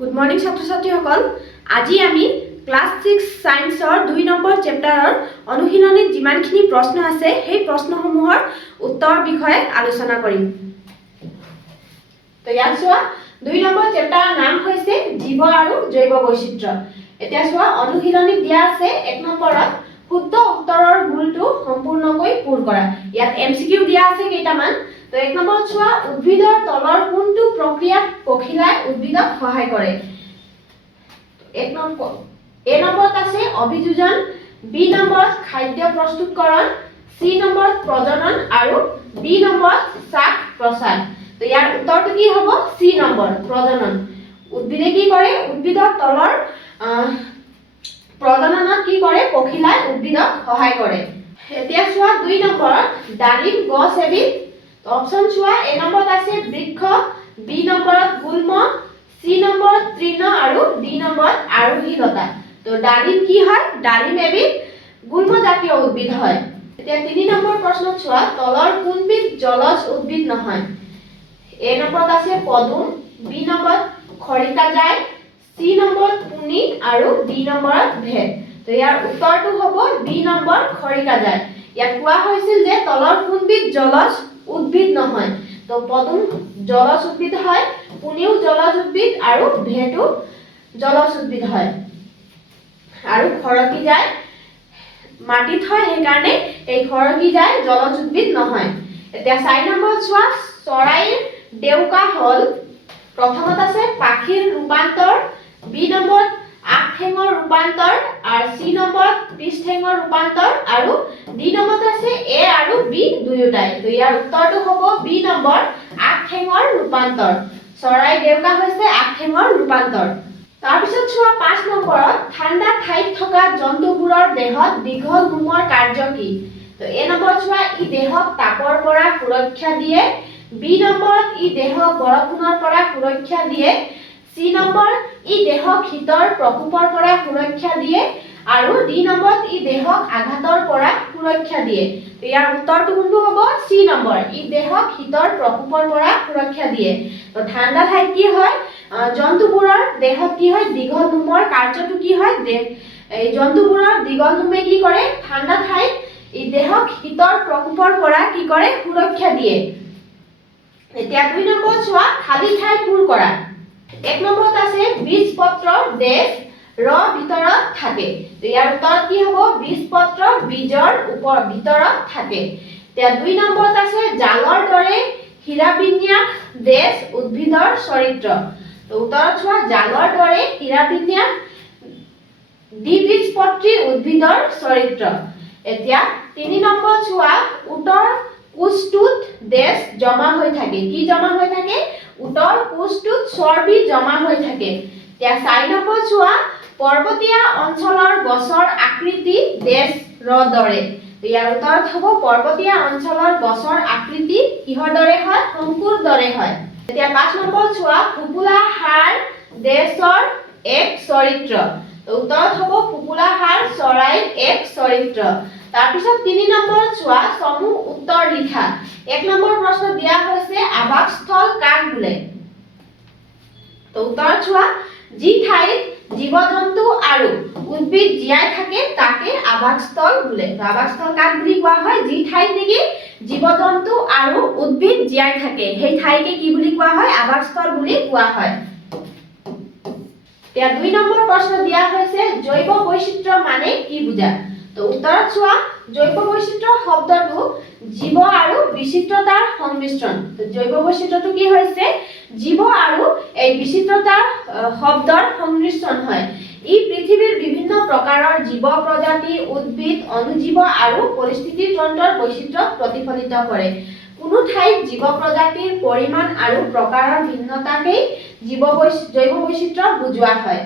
Good morning ছাত্ৰ ছাত্ৰীসকল। আজি আমি ক্লাছ 6 সায়েন্সৰ 2 নম্বৰ চেপ্টাৰৰ অনুশীলনীত যিমানখিনি প্ৰশ্ন আছে সেই প্ৰশ্নসমূহৰ উত্তৰ বিষয়ে আলোচনা কৰিম। তো ইয়াত চোৱা 2 নম্বৰ চেপ্টাৰৰ নাম হৈছে জীৱ আৰু জৈৱ বৈচিত্ৰ্য। এতিয়া চোৱা অনুশীলনীত দিয়া আছে 1 নম্বৰত শুদ্ধ উত্তৰৰ ভুলটো সম্পূৰ্ণকৈ পূৰ কৰা। ইয়াত এমসিকিউ দিয়া আছে কেইটামান। তো 1 নম্বৰত চোৱা উদ্ভিদৰ তলৰ কোনটো প্ৰক্ৰিয়াত পখিলাই উদ্ভিদক সহায় কৰে। 1 নম্বৰ এ নম্বৰত আছে অভিযোজন, বি নম্বৰত খাদ্য প্ৰস্তুতকৰণ, সি নম্বৰত প্ৰজনন আৰু ডি নম্বৰত শ্বাস প্ৰশ্বাস। তো ইয়াৰ উত্তৰটো কি হ'ব? সি নম্বৰ প্ৰজনন। উদ্ভিদে কি কৰে? উদ্ভিদৰ তলৰ প্ৰজননত কি কৰে? পখিলাই উদ্ভিদক সহায় কৰে। এতিয়া চোৱা 2 নম্বৰত ডালিম গছ এবিধ। অপচন চোৱা এ নম্বৰত আছে বৃক্ষ, বি নম্বৰত গুল্ম, সি নম্বৰত তৃণ আৰু ডি নম্বৰত আৰোহী লতা। তো ডালিম কি হয়? ডালিম এবিধ গুল্ম জাতীয় উদ্ভিদ হয়। এতিয়া 3 নম্বৰ প্ৰশ্নত চোৱা তলৰ কোনবিধ জলজ উদ্ভিদ নহয়। এ নম্বৰত আছে পদুম, বি নম্বৰত খৰিকাজাই, সি নম্বৰত পুনি আৰু ডি নম্বৰত ভেদ। তো ইয়াৰ উত্তৰটো হ'ব বি নম্বৰ খৰিকাজাই। ইয়াত কোৱা হৈছিল যে তলৰ কোনবিধ জলজ উদ্ভিদ নহয়। তো পদুম জলজ উদ্ভিদ হয়, পুনিও জলজ উদ্ভিদ আৰু ভেদও জলজ উদ্ভিদ হয়। আৰু খৰকিজাই মাটিত হয়, সেইকাৰণে এই খৰকিজাই জলজ উদ্ভিদ নহয়। এতিয়া 4 নম্বৰত চোৱা চৰাইৰ ডেউকা হল। প্ৰথমত আছে পাখিৰ ৰূপান্তৰ, বি নম্বৰত আগ ঠেঙৰ ৰূপান্তৰ, আৰু সি নম্বৰত পিছ ঠেঙৰ ৰূপান্তৰ আৰু ডি নম্বৰত আছে এ আৰু বি দুয়োটাই। তো ইয়াৰ উত্তৰটো হ'ব বি নম্বৰ আগ ঠেঙৰ ৰূপান্তৰ। চৰাই ডেউকা হৈছে আগ ঠেঙৰ ৰূপান্তৰ। তাৰপিছত চোৱা 5 নম্বৰত ঠাণ্ডা ঠাইত থকা জন্তুবোৰৰ দেহত দীঘল নোমৰ কাৰ্য কি। তো এ নম্বৰত চোৱা ই দেহক তাপৰ পৰা সুৰক্ষা দিয়ে, বি নম্বৰত ই দেহক বৰষুণৰ পৰা সুৰক্ষা দিয়ে, সি নম্বৰ ই দেহক শীতৰ প্ৰকোপৰ পৰা সুৰক্ষা দিয়ে আৰু ডি নম্বৰত ই দেহক আঘাতৰ পৰা সুৰক্ষা দিয়ে। তো ইয়াৰ উত্তৰটো কোনটো হ'ব? সি নম্বৰ ই দেহক শীতৰ প্ৰকোপৰ পৰা সুৰক্ষা দিয়ে। তো ঠাণ্ডা ঠাইত কি হয়? জন্তুবোৰৰ দেহত কি হয়? দীঘল নোমৰ কাৰ্যটো কি হয়? এই জন্তুবোৰৰ দীঘল নোমে কি কৰে? ঠাণ্ডা ঠাইত ই দেহক শীতৰ প্ৰকোপৰ পৰা কি কৰে? সুৰক্ষা দিয়ে। এতিয়া 2 নম্বৰত চোৱা খালী ঠাই পূৰ কৰা। 1 নম্বৰত আছে বীজপত্ৰৰ দেশ ৰ ভিতৰত থাকে। তো ইয়াৰ উত্তৰত কি হ'ব? বীজপত্ৰ বীজৰ ভিতৰত থাকে। এতিয়া 2 নম্বৰত আছে জালৰ দৰে হীৰাবিন্যাস দেশ উদ্ভিদৰ চৰিত্ৰ। তো উত্তৰত চোৱা জালৰ দৰে হীৰাবিন্যাস দ্বিবীজপত্ৰী উদ্ভিদৰ চৰিত্ৰ। এতিয়া 3 নম্বৰত চোৱা উত্তৰ কোষটোত দেশ জমা হৈ থাকে। কি জমা হৈ থাকে? উত্তৰ কোষটোত চৰ্বি জমা হৈ থাকে। এতিয়া 4 নম্বৰত চোৱা পৰ্বতীয়া অঞ্চলৰ গছৰ আকৃতি দেশ ৰ দৰে। ইয়াৰ উত্তৰত হ'ব পৰ্বতীয়া অঞ্চলৰ গছৰ আকৃতি কিহৰ দৰে হয়? শংকুৰ দৰে হয়। এতিয়া 5 নম্বৰত চোৱা ফুপুলা হাড় দেশৰ এক চৰিত্ৰ। উত্তৰত হ'ব ফুপুলা হাড় চৰাইৰ এক চৰিত্ৰ। তাৰপিছত 3 নম্বৰত চোৱা সমূহ উত্তৰ লিখা। 1 নম্বৰ প্ৰশ্ন দিয়া হৈছে আৱাসস্থল কাক বোলে। তো উত্তৰত চোৱা যি ঠাইত জীৱ-জন্তু আৰু উদ্ভিদ জীয়াই থাকে তাকে আৱাসস্থল বোলে। তো আৱাসস্থল কাক বুলি কোৱা হয়? যি ঠাইত নেকি জীৱ-জন্তু আৰু উদ্ভিদ জীয়াই থাকে সেই ঠাইকে কি বুলি কোৱা হয়? আৱাসস্থল বুলি কোৱা হয়। এতিয়া 2 নম্বৰ প্ৰশ্ন দিয়া হৈছে জৈৱ বৈচিত্ৰ্য মানে কি বুজা। তো উত্তৰত চোৱা জৈৱ বৈচিত্ৰ্য শব্দটো জীৱ আৰু বিচিত্ৰতাৰ সংমিশ্ৰণ। তো জৈৱ বৈচিত্ৰ্যটো কি হৈছে? জীৱ আৰু এই বিচিত্ৰতাৰ শব্দৰ সংমিশ্ৰণ হয়। ই পৃথিৱীৰ বিভিন্ন প্ৰকাৰৰ জীৱ প্ৰজাতি, উদ্ভিদ, অনুজীৱ আৰু পৰিস্থিতি তন্ত্ৰৰ বৈচিত্ৰ্য প্ৰতিফলিত কৰে। কোনো ঠাইত জীৱ প্ৰজাতিৰ পৰিমাণ আৰু প্ৰকাৰৰ ভিন্নতাকেই জৈৱ বৈচিত্ৰ্য বুজোৱা হয়।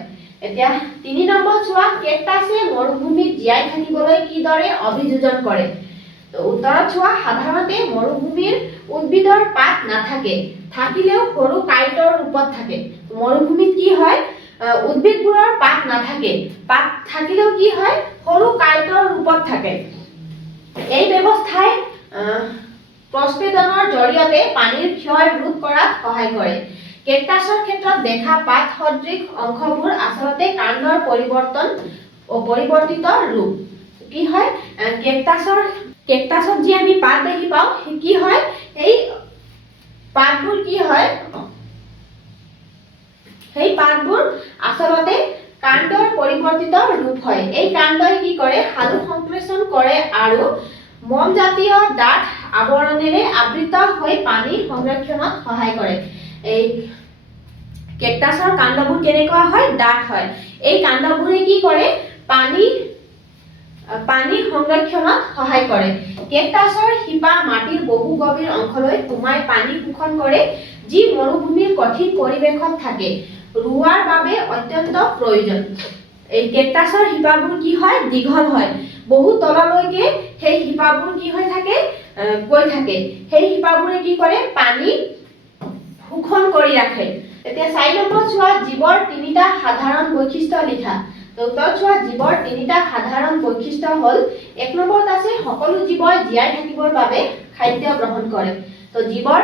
এতিয়া 3 নম্বৰ চোৱা কেকটাছে মৰুভূমিত জীয়াই থাকিবলৈ কিদৰে অভিযোজন কৰে। তো উত্তৰত চোৱা সাধাৰণতে মৰুভূমিৰ উদ্ভিদৰ পাত নাথাকে, থাকিলেও সৰু কাঁইটৰ ৰূপত থাকে। মৰুভূমিত কি হয়? উদ্ভিদবোৰৰ পাত নাথাকে, পাত থাকিলেও কি হয়? সৰু কাঁইটৰ ৰূপত থাকে। এই ব্যৱস্থাই প্ৰস্পেদনৰ জৰিয়তে পানীৰ ক্ষয় ৰোধ কৰাত সহায় কৰে। কেকটাছৰ ক্ষেত্ৰত দেখা পাত সদৃশ অংশবোৰ আচলতে কাণ্ডৰ পৰিৱৰ্তিত ৰূপ। কি হয় কেকটাছত যি আমি পাত দেখি পাওঁ কি হয় এই পাতবোৰ কি হয় সেই পাতবোৰ আচলতে কাণ্ডৰ পৰিৱৰ্তিত ৰূপ হয়। এই কাণ্ডই কি কৰে সালোক সংশ্লেষণ কৰে আৰু মম জাতীয় ডাঠ আৱৰণেৰে আবৃত হৈ পানী সংৰক্ষণত সহায় কৰে। এই কেকটাছৰ কাণ্ডবোৰ কেনেকুৱা হয় ডাঠ হয়। এই কাণ্ডবোৰে কি কৰে পানী সংৰক্ষণত সহায় কৰে। কেকটাছৰ শিপা মাটিৰ বহু গভীৰ অংশলৈ সোমাই পানী শোষণ কৰে, যি মৰুভূমিৰ কঠিন পৰিৱেশত থাকে ৰোৱাৰ বাবে অত্যন্ত প্ৰয়োজন। এই কেকটাছৰ শিপাবোৰ কি হয় দীঘল হয়, বহু তললৈকে সেই শিপাবোৰ কি হৈ থাকে গৈ থাকে। সেই শিপাবোৰে কি কৰে পানী শোষণ কৰি ৰাখে। এতিয়া 4 নম্বৰ চোৱা জীৱৰ 3টা সাধাৰণ বৈশিষ্ট্য লিখা। তো উত্তৰ চোৱা জীৱৰ 3টা সাধাৰণ বৈশিষ্ট্য হ'ল 1 নম্বৰত আছে সকলো জীৱই জীয়াই থাকিবৰ বাবে খাদ্য গ্ৰহণ কৰে। তো জীৱৰ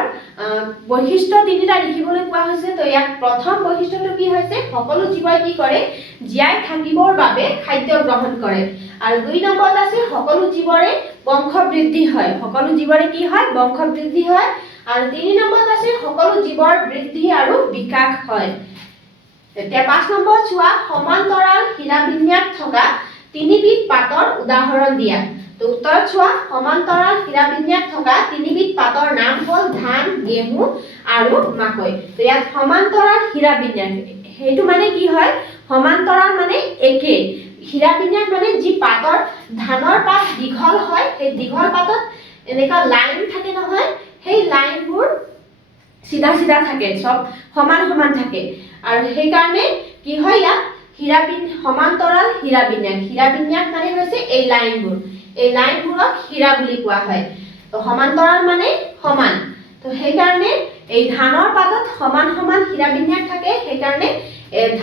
বৈশিষ্ট্য 3টা লিখিবলৈ কোৱা হৈছে। তো ইয়াত প্ৰথম বৈশিষ্ট্যটো কি হৈছে সকলো জীৱই কি কৰে জীয়াই থাকিবৰ বাবে খাদ্য গ্ৰহণ কৰে। আৰু 2 নম্বৰত আছে সকলো জীৱৰে বংশ বৃদ্ধি হয়। সকলো জীৱৰে কি হয় বংশ বৃদ্ধি হয়। আৰু 3 নম্বৰত আছে সকলো জীৱৰ বৃদ্ধি আৰু বিকাশ হয়। এতিয়া 5 নম্বৰত চোৱা সমান্তৰাল শিৰাবিন্যাস থকা 3বিধ পাতৰ উদাহৰণ দিয়া। তো উত্তৰত চোৱা সমান্তৰাল শিৰাবিন্যাস থকা 3বিধ পাতৰ নাম হ'ল ধান, গেহু আৰু মাকৈ। তো ইয়াত সমান্তৰাল শিৰাবিন্যাস সেইটো মানে কি হয় সমান্তৰাল মানে একে, শিৰাবিন্যাস মানে যি পাতৰ ধানৰ পাত দীঘল হয় সেই দীঘল পাতত এনেকা লাইন থাকে নহয়, সেই লাইনবোৰ সিধা সিধা থাকে, সব সমান সমান থাকে। আৰু সেইকাৰণে কি হয় ইয়াত সমান্তৰাল শিৰাবিন্যাস মানে হৈছে এই লাইনবোৰক শিৰা বুলি কোৱা হয়। তো সমান্তৰাল মানে সমান। তো সেইকাৰণে এই ধানৰ পাতত সমান সমান শিৰাবিন্যাস থাকে, সেইকাৰণে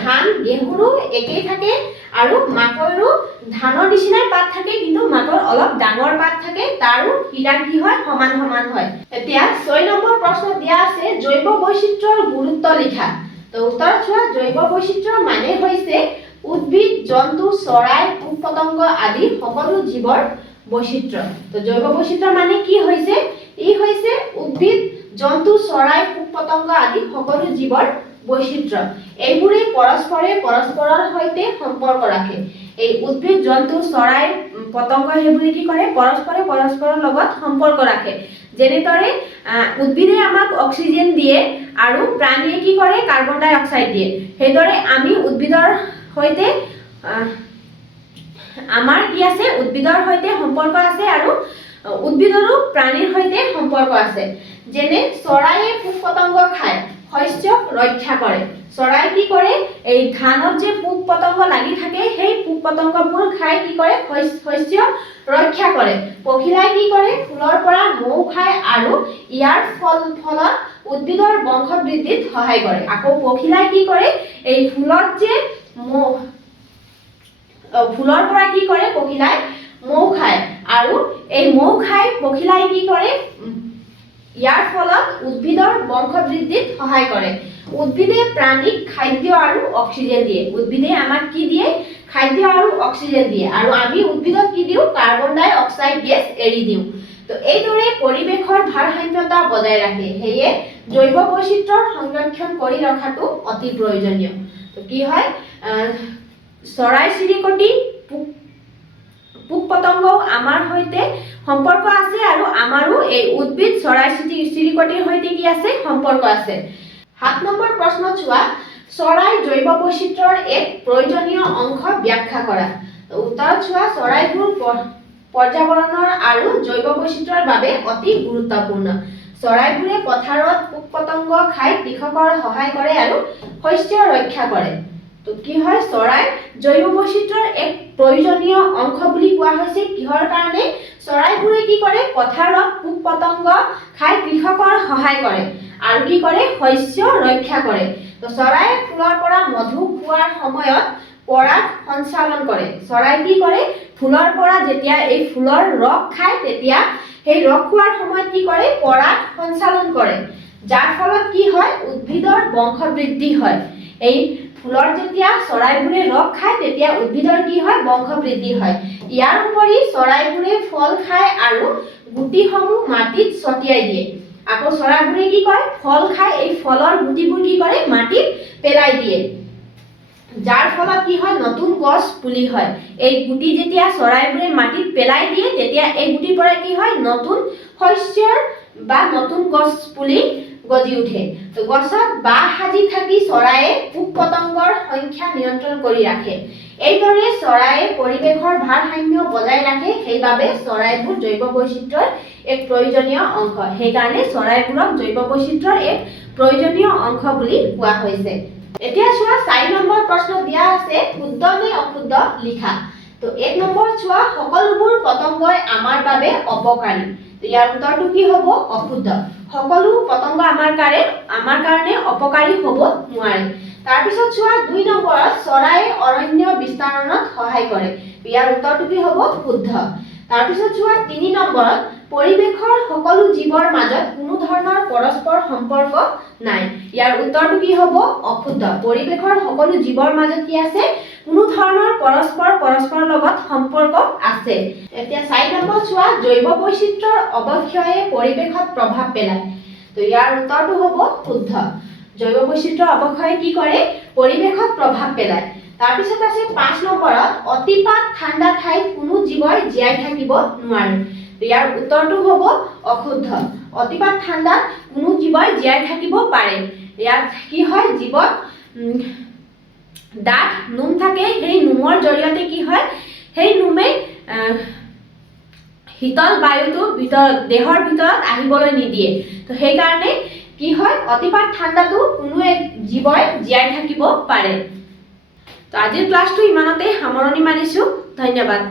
ধান গেহুৰো একেই থাকে আৰু মাকৈৰো ধানৰ নিচিনাই পাত থাকে, কিন্তু মাকৈ অলপ ডাঙৰ পাত থাকে, তাৰো শিৰা কি হয় সমান সমান হয়। এতিয়া 6 নম্বৰ প্ৰশ্ন দিয়া আছে জৈৱ বৈচিত্ৰ্যৰ গুৰুত্ব লিখা। তো উত্তৰ চোৱা জৈৱ বৈচিত্ৰ্য মানে হৈছে উদ্ভিদ, জন্তু, চৰাই, পোক-পতংগ আদি সকলো জীৱৰ বৈচিত্ৰ্য। তো জৈৱ বৈচিত্ৰ্য মানে কি হৈছে ই হৈছে উদ্ভিদ, জন্তু, চৰাই, পোক-পতংগ আদি সকলো জীৱৰ বৈচিত্ৰ্য। এইবোৰে পৰস্পৰৰ সৈতে সম্পৰ্ক ৰাখে। এই উদ্ভিদ, জন্তু, চৰাই, পতংগ সেইবোৰে কি কৰে পৰস্পৰৰ লগত সম্পৰ্ক ৰাখে। যেনেদৰে উদ্ভিদে আমাক অক্সিজেন দিয়ে আৰু প্ৰাণীয়ে কি কৰে কাৰ্বন ডাই অক্সাইড দিয়ে, সেইদৰে আমি উদ্ভিদৰ সৈতে আমাৰ কি আছে উদ্ভিদৰ সৈতে সম্পৰ্ক আছে আৰু উদ্ভিদৰো প্ৰাণীৰ সৈতে সম্পৰ্ক আছে। যেনে চৰাইয়ে পোক-পতংগ খায়, শস্যক ৰক্ষা কৰে। চৰাই কি কৰে এই ধানত যে পোক-পতংগ লাগি থাকে সেই পোক-পতংগবোৰ খাই কি কৰে শস্য ৰক্ষা কৰে। পখিলাই কি কৰে ফুলৰ পৰা মৌ খায় আৰু ইয়াৰ ফলত উদ্ভিদৰ বংশ বৃদ্ধিত সহায় কৰে। আকৌ পখিলাই কি কৰে এই ফুলত যে ফুলৰ পৰা কি কৰে পখিলাই মৌ খায় আৰু এই মৌ খাই পখিলাই কি কৰে ইয়াৰ ফলত উদ্ভিদৰ বংশ বৃদ্ধিত সহায় কৰে। উদ্ভিদে প্ৰাণীক খাদ্য আৰু অক্সিজেন দিয়ে। উদ্ভিদে আমাক কি দিয়ে খাদ্য আৰু অক্সিজেন দিয়ে আৰু আমি উদ্ভিদক কি দিওঁ কাৰ্বন ডাই অক্সাইড গেছ এৰি দিওঁ। তো এইদৰে পৰিৱেশৰ ভাৰসাম্যতা বজাই ৰাখে। সেয়ে জৈৱ বৈচিত্ৰ্যৰ সংৰক্ষণ কৰি ৰখাটো অতি প্ৰয়োজনীয়। তো কি হয় চৰাই চিৰিকটি পোক-পতংগও আমাৰ সৈতে সম্পৰ্ক আছে আৰু আমাৰো এই উদ্ভিদ চৰাই চিৰিকটিৰ সৈতে কি আছে সম্পৰ্ক আছে। 7 নম্বৰ প্ৰশ্ন চোৱা চৰাই জৈৱ বৈচিত্ৰ্যৰ এক প্ৰয়োজনীয় অংশ ব্যাখ্যা কৰা। উত্তৰ চোৱা চৰাইবোৰ পৰ্যাবৰণৰ আৰু জৈৱ বৈচিত্ৰ্যৰ বাবে অতি গুৰুত্বপূৰ্ণ। চৰাইবোৰে পথাৰত পোক-পতংগ খাই কৃষকৰ সহায় কৰে আৰু শস্য ৰক্ষা কৰে। তো কি হয় চৰাই জৈৱ বৈচিত্ৰ্যৰ এক প্ৰয়োজনীয় অংশ বুলি কোৱা হৈছে কিহৰ কাৰণে চৰাইবোৰে কি কৰে পথাৰত পোক-পতংগ খাই কৃষকৰ সহায় কৰে আৰু কি কৰে শস্য ৰক্ষা কৰে। তো চৰাই ফুলৰ পৰা মধু খোৱাৰ সময়ত পৰাগ সঞ্চালন কৰে। চৰাই কি কৰে ফুলৰ পৰা যেতিয়া এই ফুলৰ ৰস খায় তেতিয়া সেই ৰস খোৱাৰ সময়ত কি কৰে পৰাগ সঞ্চালন কৰে। যাৰ ফলত কি হয় উদ্ভিদৰ বংশবৃদ্ধি হয় এই ফুলৰ যেতিয়া চৰাইবোৰে ৰস খায় তেতিয়া উদ্ভিদৰ কি হয় বংশবৃদ্ধি হয় ইয়াৰ উপৰি চৰাইবোৰে ফল খায় আৰু গুটিসমূহ মাটিত ছটিয়াই দিয়ে আকৌ চৰাইবোৰে কি কৰে ফল খায় এই ফলৰ গুটিবোৰ কি কৰে মাটিত পেলাই দিয়ে যাৰ ফলত কি হয় নতুন গছ পুলি হয় এই গুটি যেতিয়া চৰাইবোৰে মাটিত পেলাই দিয়ে তেতিয়া এই গুটিৰ পৰা কি হয় নতুন শস্যৰ বা নতুন গছ পুলি গজি উঠে তো গছত বাহ সাজি থাকি চৰাইয়ে পোক পতংগৰ সংখ্যা নিয়ন্ত্ৰণ কৰি ৰাখে এইদৰে চৰাইয়ে পৰিৱেশৰ ভাৰসাম্য বজাই ৰাখে সেইবাবে চৰাইবোৰ জৈৱ বৈচিত্ৰ্যৰ এক প্ৰয়োজনীয় অংশ সেইকাৰণে চৰাইবোৰক জৈৱ বৈচিত্ৰ্যৰ এক প্ৰয়োজনীয় অংশ বুলি কোৱা হৈছে এতিয়া চোৱা 4 নম্বৰ প্ৰশ্ন দিয়া আছে শুদ্ধ নে অশুদ্ধ লিখা তো 1 নম্বৰ চোৱা সকলোবোৰ পতংগই আমাৰ বাবে অপকাৰী তো ইয়াৰ উত্তৰটো কি হ'ব অশুদ্ধ সকলো পতংগ আমাৰ কাৰণে অপকাৰী হ'ব নোৱাৰে তাৰ পিছত চোৱা 2 নম্বৰত চৰাইয়ে অৰণ্য বিস্তাৰণত সহায় কৰে ইয়াৰ উত্তৰটো কি হ'ব শুদ্ধ তাৰ পিছত চোৱা 3 নম্বৰত পৰিৱেশৰ সকলো জীৱৰ মাজত কোনো ধৰণৰ পৰস্পৰ সম্পৰ্ক নাই ইয়াৰ উত্তৰটো কি হ'ব অশুদ্ধ পৰিৱেশৰ সকলো জীৱৰ মাজত কি আছে কোনো ধৰণৰ পৰস্পৰ লগত সম্পৰ্ক আছে এতিয়া 4 নম্বৰ চোৱা জৈৱ বৈচিত্ৰ্যৰ অৱক্ষয়ে পৰিৱেশত প্ৰভাৱ পেলায় তো ইয়াৰ উত্তৰটো হ'ব শুদ্ধ জৈৱ বৈচিত্ৰ্যৰ অৱক্ষয়ে কি কৰে পৰিৱেশত প্ৰভাৱ পেলায় তাৰ পিছত আছে 5 নম্বৰত অতিপাত ঠাণ্ডা ঠাইত কোনো জীৱই জীয়াই থাকিব নোৱাৰে ইয়াৰ উত্তৰটো হ'ব অশুদ্ধ অতিপাত ঠাণ্ডাত কোনো জীৱই জীয়াই থাকিব পাৰে ইয়াত কি হয় জীৱত ডাঠ নোম থাকে সেই নোমৰ জৰিয়তে কি হয় সেই নোমে শীতল বায়ুটো দেহৰ ভিতৰত আহিবলৈ নিদিয়ে তো সেই কাৰণে কি হয় অতিপাত ঠাণ্ডাটো কোনো এক জীৱই জীয়াই থাকিব পাৰে তো আজিৰ ক্লাছটো ইমানতে সামৰণি মাৰিছো ধন্যবাদ